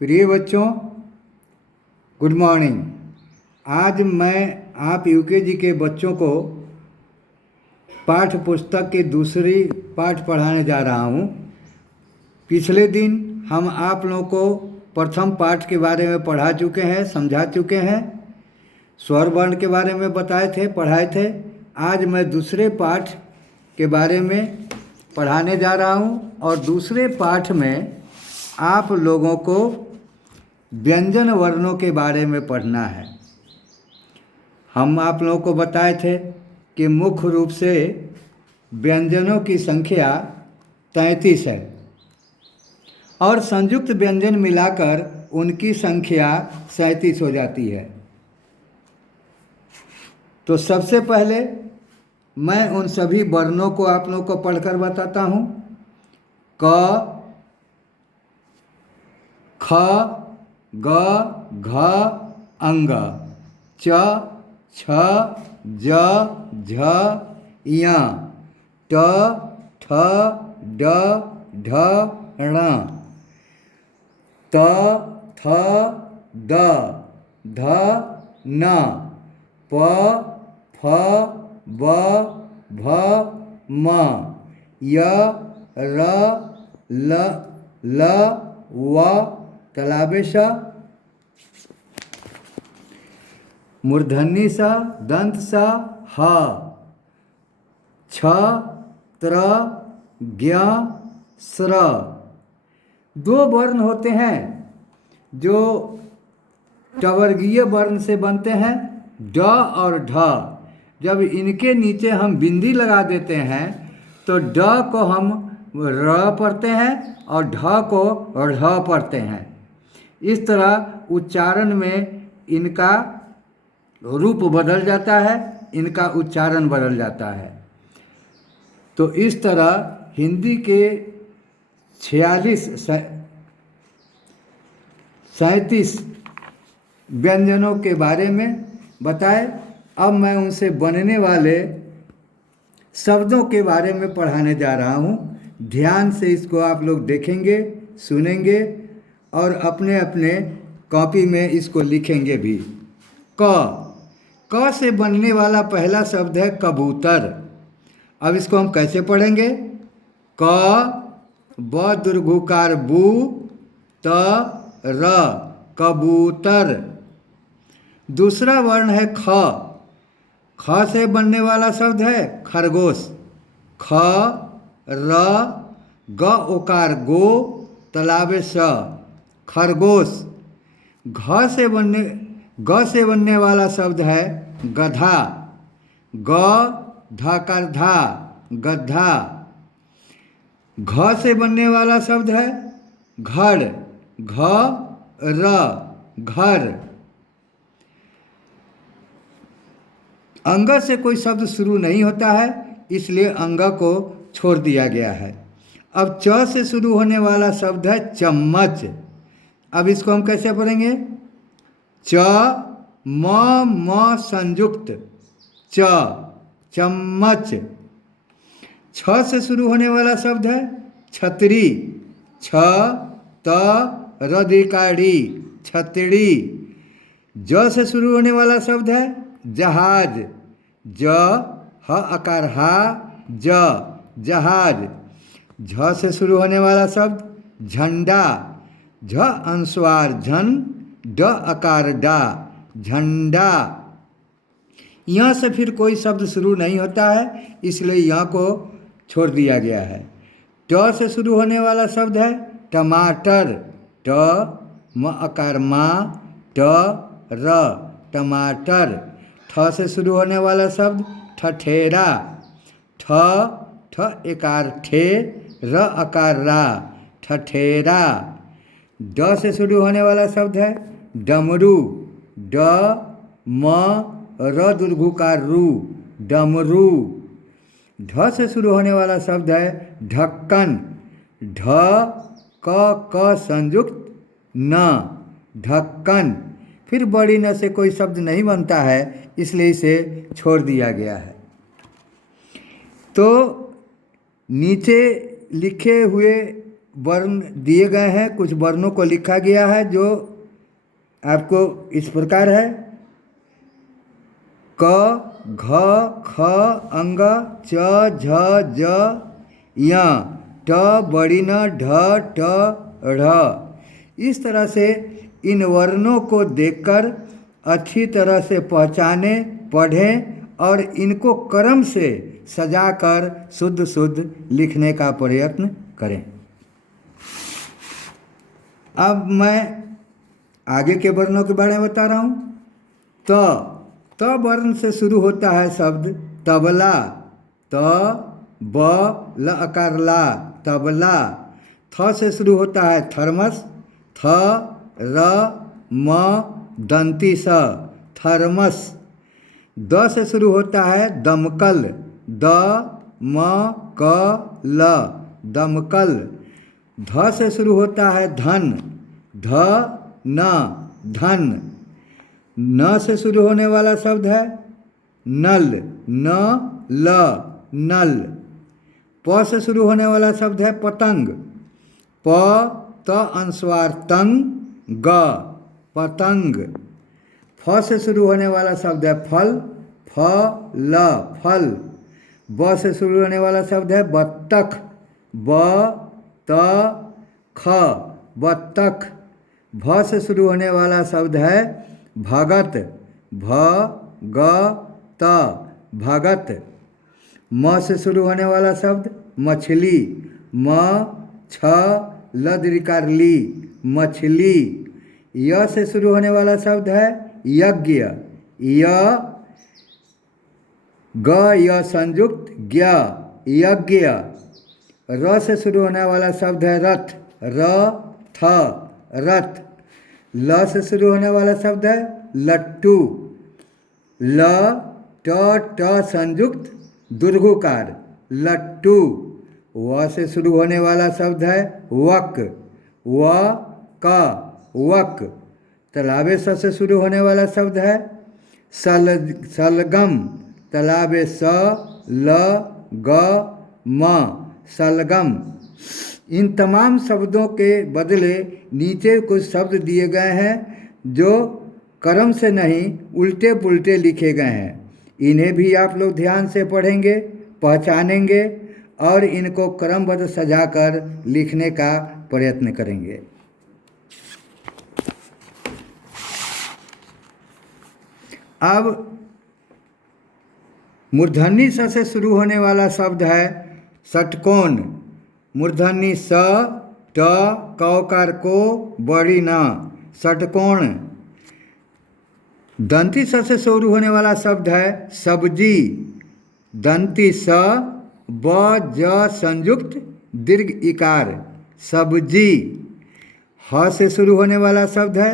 प्रिय बच्चों, good morning. आज मैं आप यूकेजी के बच्चों को पाठ्य पुस्तक की दूसरी पाठ पढ़ाने जा रहा हूँ। पिछले दिन हम आप लोगों को प्रथम पाठ के बारे में पढ़ा चुके हैं, समझा चुके हैं, स्वर वर्ण के बारे में बताए थे, पढ़ाए थे। आज मैं दूसरे पाठ के बारे में पढ़ाने जा रहा हूँ और दूसरे पाठ में आप लोगों को व्यंजन वर्णों के बारे में पढ़ना है। हम आप लोगों को बताए थे कि मुख्य रूप से व्यंजनों की संख्या 33 है और संयुक्त व्यंजन मिलाकर उनकी संख्या 37 हो जाती है। तो सबसे पहले मैं उन सभी वर्णों को आप लोगों को पढ़कर बताता हूँ। क, ख, ग, घ, अंग, च, छ, ज, झ, ञ, ट, ठ, ड, ढ, ण, त, थ, द, ध, न, प, फ, ब, भ, म, य, र, ल, व, तलाबे स, मूर्धन्य स, दंत स, ह, छ, त्र, ज्ञ, स्र। दो वर्ण होते हैं जो टवर्गीय वर्ण से बनते हैं, ड और ढ। जब इनके नीचे हम बिंदी लगा देते हैं तो ड को हम र पढ़ते हैं और ढ को ढ़ पढ़ते हैं। इस तरह उच्चारण में इनका रूप बदल जाता है, इनका उच्चारण बदल जाता है। तो इस तरह हिंदी के 37 व्यंजनों के बारे में बताए। अब मैं उनसे बनने वाले शब्दों के बारे में पढ़ाने जा रहा हूँ। ध्यान से इसको आप लोग देखेंगे, सुनेंगे और अपने अपने कॉपी में इसको लिखेंगे भी। क से बनने वाला पहला शब्द है कबूतर। अब इसको हम कैसे पढ़ेंगे? क, ब दीर्घकार बू, त, र, कबूतर। दूसरा वर्ण है ख। ख से बनने वाला शब्द है खरगोश। ख, र, ग ओकार गो, तलाबे स, खरगोश। ग से बनने वाला शब्द है गधा। ग, धकार धा, गधा। घ से बनने वाला शब्द है घर। घ, र, घर। अंग से कोई शब्द शुरू नहीं होता है, इसलिए अंग को छोड़ दिया गया है। अब च से शुरू होने वाला शब्द है चम्मच। अब इसको हम कैसे पढ़ेंगे? च, म संयुक्त च, चम्मच। छ से शुरू होने वाला शब्द है छतरी। छ, त, रदिकाड़ी, छतरी। ज से शुरू होने वाला शब्द है जहाज। ज, ह आकार हा, ज, जहाज। झ से शुरू होने वाला शब्द झंडा। झ अनुस्वार झन, ड आकार डा, झंडा। यहाँ से फिर कोई शब्द शुरू नहीं होता है, इसलिए यहाँ को छोड़ दिया गया है। ट से शुरू होने वाला शब्द है टमाटर। ट, म आकार मा, ट, र, टमाटर। ठ से शुरू होने वाला शब्द ठठेरा। ठ, ठ एकार ठे, र आकार रा, ठठेरा। ड से शुरू होने वाला शब्द है डमरू। ड, म, र दीर्घकार रू, डमरू। ढ से शुरू होने वाला शब्द है ढक्कन। ढ, क संयुक्त न, ढक्कन। फिर बड़ी न से कोई शब्द नहीं बनता है, इसलिए इसे छोड़ दिया गया है। तो नीचे लिखे हुए वर्ण दिए गए हैं, कुछ वर्णों को लिखा गया है जो आपको इस प्रकार है। क घ ख अंग च झ ज य ट बड़ी न ढ ट ढ़। इस तरह से इन वर्णों को देखकर अच्छी तरह से पहचाने, पढ़ें और इनको क्रम से सजाकर शुद्ध शुद्ध लिखने का प्रयत्न करें। अब मैं आगे के वर्णों के बारे में बता रहा हूँ। त वर्ण से शुरू होता है शब्द तबला। त ब ल अकार ला, तबला। थ से शुरू होता है थर्मस। थ र म दंती स, थर्मस। द से शुरू होता है दमकल। द म क ल, दमकल। ध से शुरू होता है धन। ध न, धन। न से शुरू होने वाला शब्द है नल। न ल, नल। प से शुरू होने वाला शब्द है पतंग। प त अनुस्वार तंग, ग, पतंग। फ से शुरू होने वाला शब्द है फल। फ ल, फल। ब से शुरू होने वाला शब्द है बत्तख। ब त ख, बत्तख। भ से शुरू होने वाला शब्द है भगत। भ ग त, भगत। म से शुरू होने वाला शब्द मछली। म छ ल दीर्घकार ली, मछली। य से शुरू होने वाला शब्द है यज्ञ। य ग य संयुक्त ज्ञ, यज्ञ। र से शुरू होने वाला शब्द है रथ। र थ, रथ। ल से शुरू होने वाला शब्द है लट्टू। ल ट ट संयुक्त दुर्घुकार, लट्टू। व से शुरू होने वाला शब्द है वक। व क, वक। तलाबे स से शुरू होने वाला शब्द है सलगम। तलाबे स ल ग म, सलगम। इन तमाम शब्दों के बदले नीचे कुछ शब्द दिए गए हैं जो क्रम से नहीं उल्टे पुल्टे लिखे गए हैं। इन्हें भी आप लोग ध्यान से पढ़ेंगे, पहचानेंगे और इनको क्रमबद्ध सजाकर लिखने का प्रयत्न करेंगे। अब मूर्धन्य स से शुरू होने वाला शब्द है षटकोण। मूर्धन्य स, ट, कौकार को, बड़ी न, षटकोण। दंती स से शुरू होने वाला शब्द है सब्जी। दंती स, ब ज संयुक्त दीर्घ इकार, सब्जी। ह से शुरू होने वाला शब्द है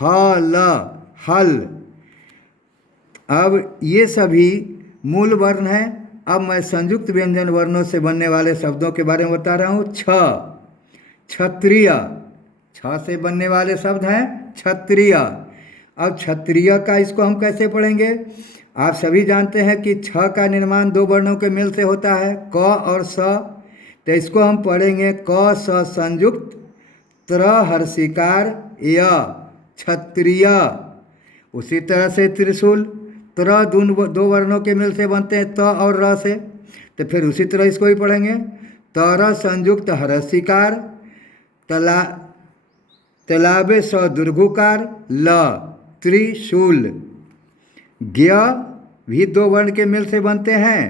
हल, हल। अब ये सभी मूल वर्ण हैं। अब मैं संयुक्त व्यंजन वर्णों से बनने वाले शब्दों के बारे में बता रहा हूँ। छ, क्षत्रिय। छ से बनने वाले शब्द हैं क्षत्रिय। अब क्षत्रिय का इसको हम कैसे पढ़ेंगे? आप सभी जानते हैं कि छ का निर्माण दो वर्णों के मेल से होता है, क और स। तो इसको हम पढ़ेंगे क स संयुक्त त्र हर्षिकार य, क्षत्रिय। उसी तरह से त्रिशूल त्र दो वर्णों के मेल से बनते हैं, त और र से। तो फिर उसी तरह इसको ही पढ़ेंगे तर संयुक्त हर्षिकार तलाबे स दुर्घुकार ल, त्रिशूल। ज्ञ भी दो वर्ण के मेल से बनते हैं।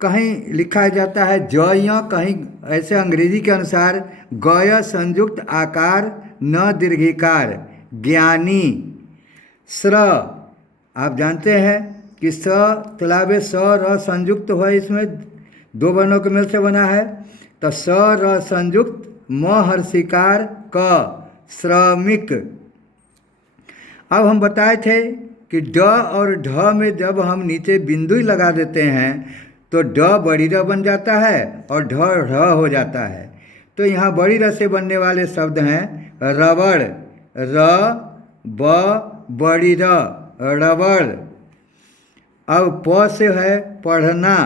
कहीं लिखा जाता है जय, कहीं ऐसे अंग्रेजी के अनुसार गय संयुक्त आकार न दीर्घिकार, ज्ञानी। स्र, आप जानते हैं कि स तलाबे स र संयुक्त हुआ, इसमें दो वर्णों के मेल से बना है। तो स र संयुक्त म हर्षिकार क, श्रमिक। अब हम बताए थे कि ड और ढ में जब हम नीचे बिंदु लगा देते हैं तो ड बड़ी र बन जाता है और ढ ढ़ हो जाता है। तो यहाँ बड़ी र से बनने वाले शब्द हैं रबड़। र ब बड़ी र, रबड़। अब प से है पढ़ना।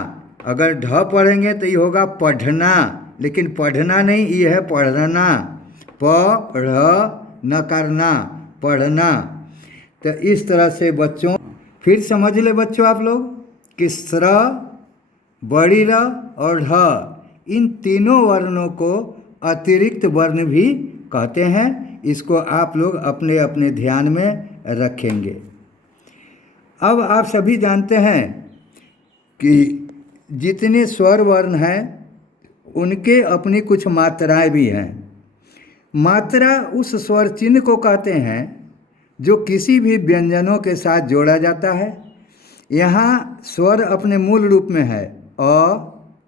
अगर ढ पढ़ेंगे तो ये होगा पढ़ना, लेकिन पढ़ना नहीं, ये है पढ़ना। पढ़ न करना, पढ़ना। तो इस तरह से बच्चों, फिर समझ ले बच्चों आप लोग कि स्र, बड़ी र और ढ, इन तीनों वर्णों को अतिरिक्त वर्ण भी कहते हैं। इसको आप लोग अपने अपने ध्यान में रखेंगे। अब आप सभी जानते हैं कि जितने स्वर वर्ण हैं उनके अपनी कुछ मात्राएं भी हैं। मात्रा उस स्वर चिन्ह को कहते हैं जो किसी भी व्यंजनों के साथ जोड़ा जाता है। यहाँ स्वर अपने मूल रूप में है अ,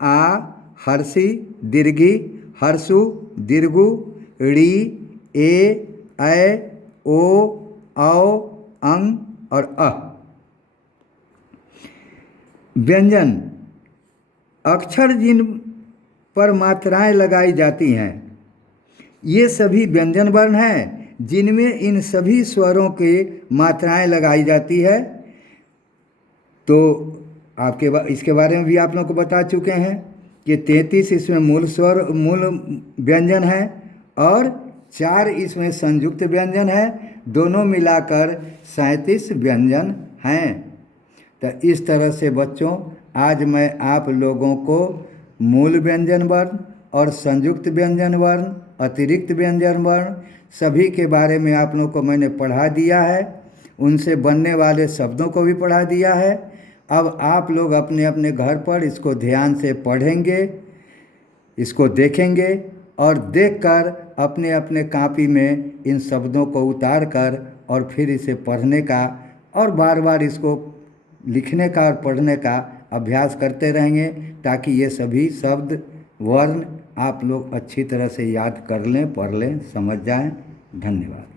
आ, हर्षी, दीर्घी, हर्षु, दीर्घु, ड़ी, ए, ओ, औ, अंग और अ। व्यंजन अक्षर जिन पर मात्राएं लगाई जाती हैं, ये सभी व्यंजन वर्ण हैं जिनमें इन सभी स्वरों के मात्राएं लगाई जाती है। तो इसके बारे में भी आप लोगों को बता चुके हैं कि 33 इसमें मूल व्यंजन है और 4 इसमें संयुक्त व्यंजन है। दोनों मिलाकर 37 व्यंजन हैं। तो इस तरह से बच्चों, आज मैं आप लोगों को मूल व्यंजन वर्ण और संयुक्त व्यंजन वर्ण, अतिरिक्त व्यंजन वर्ण सभी के बारे में आप लोगों को मैंने पढ़ा दिया है। उनसे बनने वाले शब्दों को भी पढ़ा दिया है। अब आप लोग अपने अपने घर पर इसको ध्यान से पढ़ेंगे, इसको देखेंगे और देखकर अपने अपने कॉपी में इन शब्दों को उतार कर और फिर इसे पढ़ने का और बार बार इसको लिखने का और पढ़ने का अभ्यास करते रहेंगे, ताकि ये सभी शब्द वर्ण आप लोग अच्छी तरह से याद कर लें, पढ़ लें, समझ जाएं। धन्यवाद।